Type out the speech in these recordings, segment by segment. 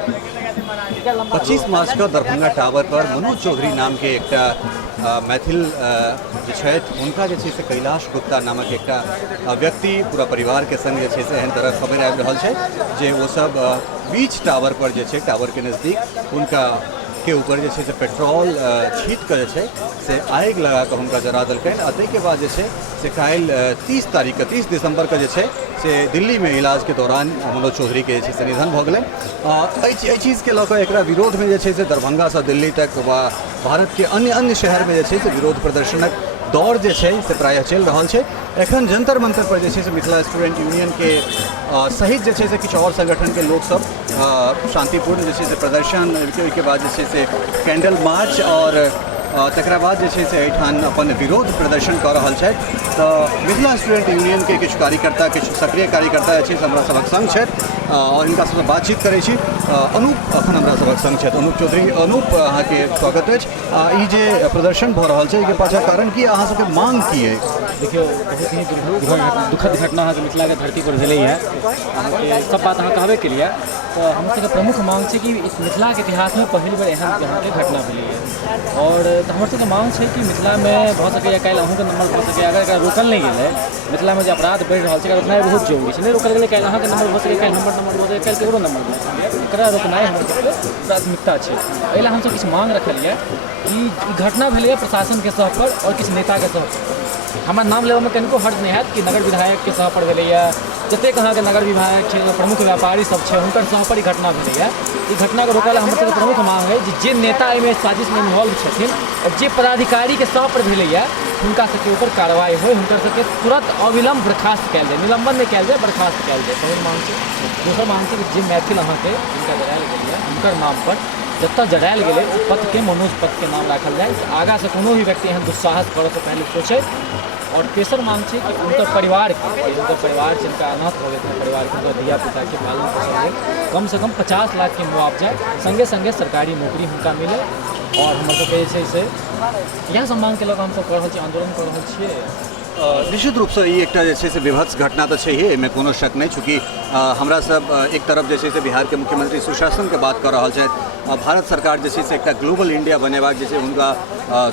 25 मार्च का दरभंगा टावर पर मनोज चौधरी नाम के एक मैथिल जे छथि हुनका जे छै से कैलाश गुप्ता नामक एक व्यक्ति पूरा परिवार के संग जे छै से एहन तरह खबर आबि रहल छै जे वो सब बीच टावर पर जे छै टावर के नज़दीक उनका के ऊपर जे छै से पेट्रोल छीट कर जे छै से आग लगा कऽ हुनका जरा देलकनि आ ताहिके बाद जे छै से काल्हि 30 दिसंबर के जे छै से दिल्ली में इलाज के दौरान मनोज चौधरी के जे छै से निधन भऽ गेलै। एहि चीजके लऽ कऽ एकरा विरोध में जे छै से दरभंगा से दिल्ली तक व भारत के अन्य शहर में जे छै से विरोध प्रदर्शनक दौड़ जे छै से प्रायः चलि रहल छै। एखन जंतर मंतर पर जे छै से मिथिला स्टूडेंट यूनियन के सहित जे छै से किछु और संगठन के लोग सब शांतिपूर्ण जे छै से प्रदर्शन के बाद जे छै से कैंडल मार्च और तकरा बाद जे छै से एहिठाम अपन विरोध प्रदर्शन कऽ रहल छथि। तऽ मिथिला स्टूडेंट यूनियन के किछु कार्यकर्ता किछु सक्रिय कार्यकर्ता जे छै से हमरा सभक संग छथि और हिनका सबसँ बातचीत करै छी। अनूप अखन हमरा सभक संग छथि। अनूप चौधरी, अनूप अहाँके स्वागत अछि। ई जे प्रदर्शन भऽ रहल छै एहिके पाछा कारण की अहाँ सबके मांग की है? देखियो बहुत ही दुखद घटना अहाँके मिथिला के धरती पर भेलै है। अहाँके सब बात अहाँ कहबे केलिए तो हम सबके प्रमुख मांग छै कि इस मिथिला के इतिहास में पहिल बेर एहन अहाँके घटना भेलै है और हमर सबके मांग छै कि मिथिला में भऽ सकैए काल्हि अहूँके नंबर भऽ सकैए अगर एकरा रोकल नहीं गेलै मिथिला में जे अपराध बढ़ि रहल छै एकरा रोकनाइ बहुत जरूरी छै। नहीं रोकल गेलै काल्हि अहाँके नंबर भऽ सकैए काल्हि नंबर भऽ सकैए काल्हि ककरो नंबर भऽ सकैए एकरा रोकनाइ हमर सबके प्राथमिकता छै। एहि लए हमसब किछु मांग रखलिए कि ई घटना भेलै प्रशासन के सह पर और किछु नेता के सह पर। हमार नाम लेबऽ में कनिको हर्ज नहीं हैत कि नगर विधायक के सह पर भेलैए जतेक अहाँके नगर विधायक छै प्रमुख व्यापारी सब छै हुनकर सह पर ई घटना भेलैए। ई घटना के रोकऽ हमर सबके प्रमुख मांग है जे नेता एहिमे साजिश में इन्वॉल्व छथिन और जे पदाधिकारी के सह पर भेलैए हुनका सबके ऊपर कार्रवाई हो हुनकर सबके तुरंत अविलंब बर्खास्त कयल जाय, निलंबन नहीं कयल जाय, बर्खास्त कयल जाय। पहिल मांग छै। दोसर मांग छै कि जे मैथिल अहाँके हुनका जरायल गेलैए हुनकर नाम पर जतऽ जरायल गेलै ओ पथ के मनोज पथ के नाम राखल जाए। आगाँ से कोनो भी व्यक्ति एहन दुस्साहस करऽ से पहले सोचे। और तेसर मांग छै कि उनकर परिवार जिनका अनाथ हो गए परिवार के उनका धिया पुता के पालन पोषण कम से कम 50 लाख के मुआवजा संगे संगे सरकारी नौकरी हुनका मिले और हम सबके जे छै से इएह सब मांग के लऽ कऽ हमसब कऽ रहल छी, आंदोलन कऽ रहल छियै। निश्चित रूप से ई एकटा जे छै से विभत्स घटना तो छै एहिमे कोनो शक नहीं। चूँकि हमरा सब एक तरफ जे छै से बिहार के मुख्यमंत्री सुशासन के बात कर रहल छथि। भारत सरकार जे छै से एकटा ग्लोबल इंडिया बनेबाक जे छै हुनका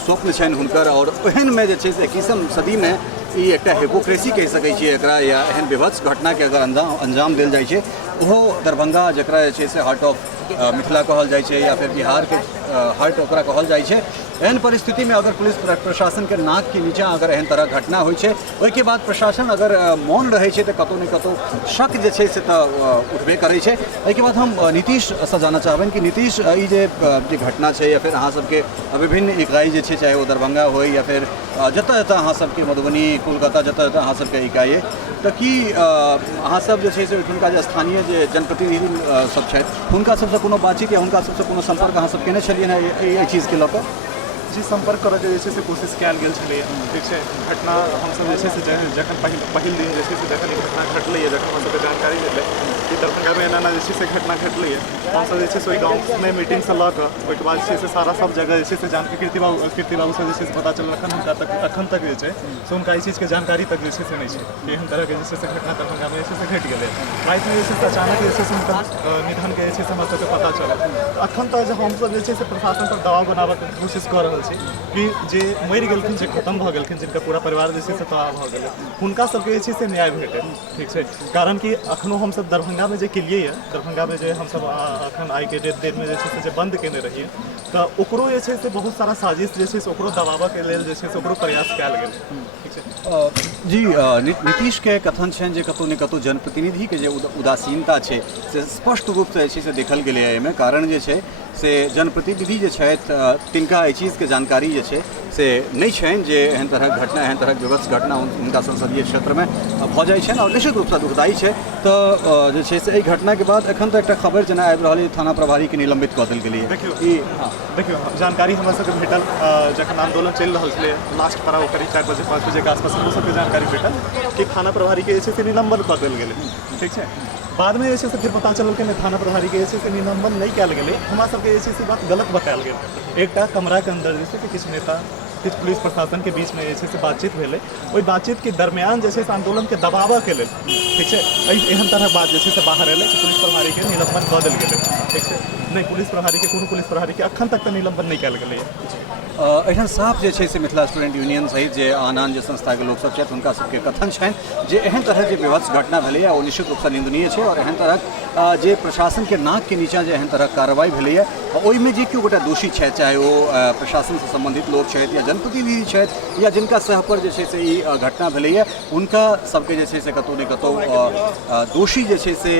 स्वप्न छनि हुनकर और ओहन में जे छै से 21वीं सदी में ई एकटा हिपोक्रेसी कहि सकै छियै एकरा या एहन विभत्स घटना के अगर अंजाम देल जाइ छै ओहो दरभंगा जकरा जे छै से हार्ट ऑफ मिथिला कहल जाइ छै या फिर बिहार के हार्ट ओकरा कहल जाइ छै। एहन परिस्थिति में अगर पुलिस प्रशासन के नाक के नीचा अगर एहन तरह घटना होइ छै ओहिके बाद प्रशासन अगर मौन रहै छै तऽ कतौ ने कतौ शक जे छै से तऽ उठबे करै छै। एहिके बाद हम नीतीश से जानना चाहबनि कि नीतीश ई जे घटना छै या फिर अहाँ सबके विभिन्न इकाई जे छै चाहे वो दरभंगा हो या फिर जतऽ जतऽ अहाँ सबके मधुबनी कोलकाता जतऽ जतऽ अहाँ सबके इकाई तऽ की अहाँ सब जे छै से ओहिठुनका जे स्थानीय जे जनप्रतिनिधि सब छथि हुनका सबसँ कोनो बातचीत या हुनका सबसँ कोनो संपर्क अहाँ सब केने छलियै ने एहि चीजके लऽ कऽ? जी संपर्क करऽ के जे छै से कोशिश कयल गेल छलै। ठीक छै, घटना हमसब जे छै से जखन पहिल दिन जे छै से जखन ई घटना घटलैए जखन हमसबके जानकारी मिललै कि दरभंगामे एना जे छै से घटना घटलैए हमसब जे छै से ओहि गाँवमे मीटिंगसँ लऽ कऽ ओहिके बाद जे छै से सारा सब जगह जे छै से कीर्ति बाबूसँ जे छै से पता चलल अखन तक जे छै से हुनका एहि चीजके जानकारी तक जे छै से नहीं छै कि एहन तरहके जे छै से घटना दरभंगामे जे छै से घटि गेलै। रातिमे जे छै से अचानक जे छै से हुनकर निधनके जे छै से हमरा सबके पता चलल। अखन तक जे हमसब जे छै से प्रशासन पर दबाव बनाबऽके कोशिश कऽ रहल छी कि जे मरि गेलखिन जे खत्म भऽ गेलखिन जिनका पूरा परिवार जे छै से तबाह भऽ गेलै हुनका सबके जे छै से न्याय भेटै। ठीक छै, कारण कि अखनो हमसब दरभंगामे जे केलिए दरभंगामे जे हमसब अखन आइ के डेटमे जे छै से जे बंद केने रहिए तऽ ओकरो जे छै से बहुत सारा साजिश जे छै से ओकरो दबाबऽके लेल जे छै से ओकरो प्रयास कयल गेल। ठीक छै जी, नीतीश के कथन छनि जे कतौ ने कतौ जनप्रतिनिधि के जे उदासीनता छै से स्पष्ट रूप से जे छै से देखल गेलै एहिमे। कारण जे छै से जनप्रतिनिधि जे छथि तिनका एहि चीजके जानकारी जे छै से नहीं छनि जे एहन तरहक घटना एहन तरहक विभत्स घटना हुनका संसदीय क्षेत्रमे भऽ जाइ छनि और निश्चित रूपसँ दुखदायी छै। तऽ जे छै से एहि घटनाके बाद एखन तऽ एकटा खबर जेना आबि रहल है थाना प्रभारीके निलंबित कऽ देल गेलै। देखियो जानकारी हमरा सबके भेटल जखन आंदोलन चलि रहल छलै लास्ट पर करीब 4 बजे 5 बजे के आसपास हमरो सबके जानकारी भेटल कि थाना प्रभारीके जे छै से निलंबन कऽ देल गेलै। ठीक छै, बाद में जे छै से फिर पता चलल कि थाना प्रभारी के जे छै से निलंबन नहीं कयल गेलै। हमरा सबके जे छै से बात गलत बतायल गेल। एकटा कमरा के अंदर जे छै से किछु नेता किछु पुलिस प्रशासन के बीच में जे छै से बातचीत भेलै ओहि बातचीत के दरमियान जे छै से आंदोलन के दबाबऽ के लेल ठीक छै एहन तरह बात जे छै से बाहर एलै कि पुलिस प्रभारी के निलंबन कऽ देल गेलै। ठीक छै, नहीं पुलिस प्रहरी के कोनो पुलिस प्रहरी के अखन तक तऽ निलंबन नहीं कयल गेलै एहन साफ जे छै से मिथिला स्टूडेंट यूनियन सहित जे आन आन जे संस्थाके लोकसभ छथि हुनका सबके कथन छनि जे एहन तरह जे विभत्स घटना भेलैए ओ निश्चित रूपसँ निंदनीय छै और एहन तरह जे प्रशासनके नाकके नीचाँ जे एहन तरह कार्रवाई भेलैए ओहिमे जे केओ गोटा दोषी छथि चाहे ओ प्रशासनसँ सम्बन्धित लोक छथि या जनप्रतिनिधि छथि या जिनका सह पर जे छै से ई घटना भेलैए हुनका सबके जे छै से कतहु ने कतहु दोषी जे छै से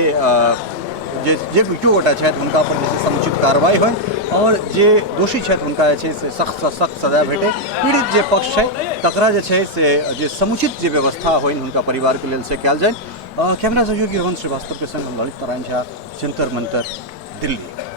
जे केओ गोटा छथि हुनका पर जे छै समुचित कार्रवाई होइ और जे दोषी छथि हुनका जे छै से सख्त सँ सख्त सजा भेटै पीड़ित जे पक्ष छै तकरा जे छै से जे समुचित जे व्यवस्था होइ हुनका परिवारके लेल से कयल जाय। कैमरा सहयोगी रोहन श्रीवास्तव के संग ललित नारायण झा, जंतर मंतर, दिल्ली।